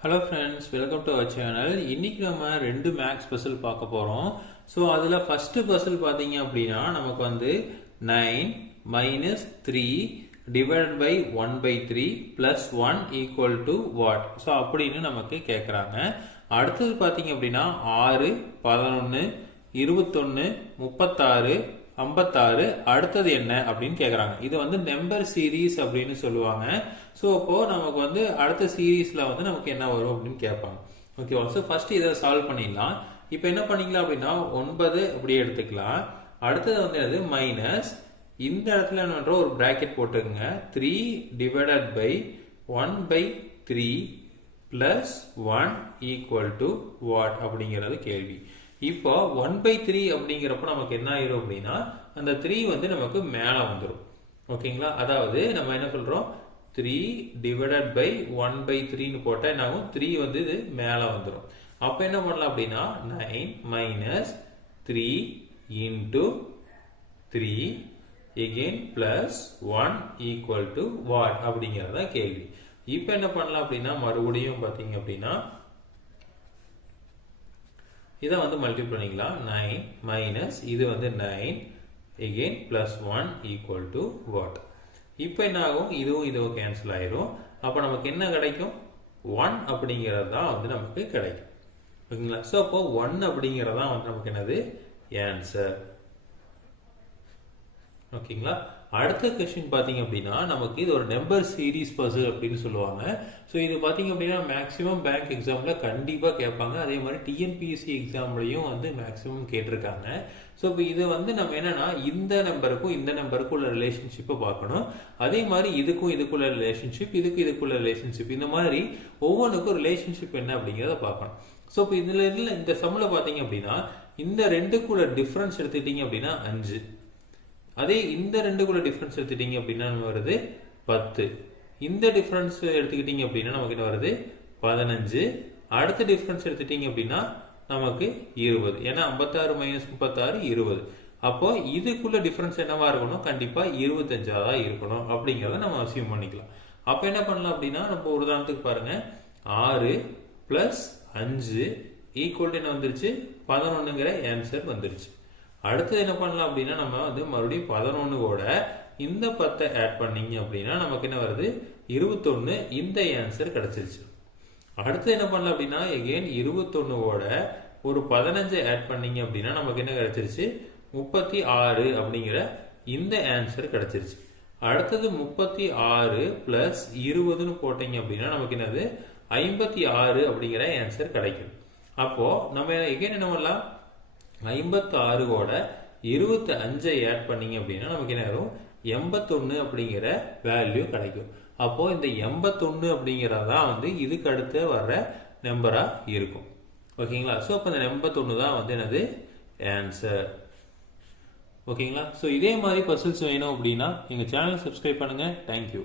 Hello friends, welcome to our channel. இன்னைக்கு நம்ம ரெண்டு மேக்ஸ் பசில் பார்க்க போகிறோம். ஸோ அதில் ஃபஸ்ட்டு பசில் பார்த்தீங்க அப்படின்னா நமக்கு வந்து 9 minus 3 divided by 1/3 plus 1 equal to what, so அப்படின்னு நமக்கு கேட்குறாங்க. அடுத்தது பார்த்தீங்க அப்படின்னா 6 11 21 36 56 அடுத்தது என்ன அப்படின்னு கேட்குறாங்க. இது வந்து நம்பர் சீரீஸ் அப்படின்னு சொல்லுவாங்க. ஸோ அப்போ நமக்கு வந்து அடுத்த சீரீஸ்ல வந்து நமக்கு என்ன வரும் அப்படின்னு கேட்பாங்க. ஓகேவா? ஸோ ஃபர்ஸ்ட் இதை சால்வ் பண்ணிடலாம். இப்போ என்ன பண்ணிக்கலாம் அப்படின்னா 9 அப்படியே எடுத்துக்கலாம். அடுத்தது வந்து என்னது மைனஸ், இந்த இடத்துல என்னன்ற ஒரு பிராக்கெட் போட்டுக்கோங்க. 3 divided by 1/3 plus 1 equal to what அப்படிங்கிறது கேள்வி. இப்போ 1/3 அப்படிங்கிறப்ப நமக்கு என்ன ஆயிரும் அப்படின்னா அந்த 3 வந்து நமக்கு மேல வந்துடும். ஓகேங்களா? அதாவது நம்ம என்ன சொல்றோம், 3 டிவைடட் பை 1/3 போட்டா என்ன ஆகும், 3 வந்து இது மேல வந்துடும். அப்ப என்ன பண்ணலாம் அப்படின்னா 9 minus 3 into 3 again plus 1 equal to what அப்படிங்கிறதா கேள்வி. இப்போ என்ன பண்ணலாம் அப்படின்னா மறுபடியும் பார்த்தீங்க அப்படின்னா இதை வந்து மல்டிப்ளை பண்ணிக்கலாம். 9 மைனஸ் இது வந்து 9 again plus 1 equal to what. இப்போ என்ன ஆகும், இதுவும் கேன்சல் ஆயிரும். அப்போ நமக்கு என்ன கிடைக்கும், 1 அப்படிங்கிறது தான் வந்து நமக்கு கிடைக்கும். ஓகேங்களா? ஸோ அப்போ 1 அப்படிங்கிறது தான் வந்து நமக்கு என்னது ஆன்சர். ஓகேங்களா? அடுத்த கொஸ்டின் பார்த்தீங்க அப்படின்னா நமக்கு இது ஒரு நம்பர் சீரீஸ் பசில் அப்படின்னு சொல்லுவாங்க. ஸோ இது பார்த்தீங்க அப்படின்னா மேக்ஸிமம் பேங்க் எக்ஸாம்ல கண்டிப்பாக கேட்பாங்க. அதே மாதிரி டிஎன்பிஎஸ்சி எக்ஸாம்லையும் வந்து மேக்ஸிமம் கேட்டிருக்காங்க. ஸோ இப்போ இது வந்து நம்ம என்னன்னா இந்த நம்பருக்கும் இந்த நம்பருக்கும் உள்ள ரிலேஷன்ஷிப்பை பார்க்கணும். அதே மாதிரி இதுக்குள்ள ரிலேஷன்ஷிப், இதுக்குள்ள ரிலேஷன்ஷிப், இந்த மாதிரி ஒவ்வொன்றுக்கும் ரிலேஷன்ஷிப் என்ன அப்படிங்கிறத பார்க்கணும். ஸோ இப்போ இந்த சம்மில் பார்த்தீங்க அப்படின்னா இந்த ரெண்டுக்குள்ள டிஃபரன்ஸ் எடுத்துக்கிட்டீங்க அப்படின்னா 5. அதே இந்த ரெண்டுக்குள்ள டிஃபரன்ஸ் எடுத்துட்டீங்க அப்படின்னா நம்ம வருது 10. இந்த டிஃபரன்ஸ் எடுத்துக்கிட்டீங்க அப்படின்னா நமக்கு என்ன வருது 15. அடுத்த டிஃபரன்ஸ் எடுத்துட்டீங்க அப்படின்னா நமக்கு 20. ஏன்னா 56 மைனஸ் 36 20. அப்போ இதுக்குள்ள டிஃபரன்ஸ் என்னவா இருக்கணும், கண்டிப்பா 25 தான் இருக்கணும் அப்படிங்கிறத நம்ம அசியூம் பண்ணிக்கலாம். அப்ப என்ன பண்ணலாம் அப்படின்னா நம்ம ஒரு உதாரணத்துக்கு பாருங்க, 6 பிளஸ் 5 ஈக்குவல் என்ன வந்துருச்சு, 11ங்கிற ஆன்சர் வந்துருச்சு. அடுத்தது என்ன பண்ணலாம் அப்படின்னா நம்ம வந்து மறுபடியும் 11ஓட இந்த 10 ஆட் பண்ணீங்க அப்படின்னா நமக்கு என்ன வருது 21. இந்த ஆன்சர் கிடைச்சிருச்சு. அடுத்து என்ன பண்ணலாம் அப்படின்னா எகெயின் 21ஓட ஒரு 15 ஆட் பண்ணீங்க அப்படின்னா நமக்கு என்ன கிடைச்சிருச்சு 36 அப்படிங்கிற இந்த ஆன்சர் கிடைச்சிருச்சு. அடுத்தது 36 பிளஸ் 20ன்னு போட்டீங்க அப்படின்னா நமக்கு என்னது 56 அப்படிங்கிற ஆன்சர் கிடைக்கும். அப்போ நம்ம எகெயின் என்ன பண்ணலாம், 56ஓட 25 ஆட் பண்ணீங்க அப்படின்னா நமக்கு என்ன வரும் 81 அப்படிங்கிற வேல்யூ கிடைக்கும். அப்போ இந்த 81 அப்படிங்கிறதான் வந்து இதுக்கு அடுத்து வர்ற நம்பரா இருக்கும். ஓகேங்களா? ஸோ அப்போ இந்த 81 தான் வந்து என்னது ஆன்சர். ஓகேங்களா? ஸோ இதே மாதிரி பசில்ஸ் வேணும் அப்படின்னா எங்கள் சேனல் சப்ஸ்கிரைப் பண்ணுங்க. தேங்க்யூ.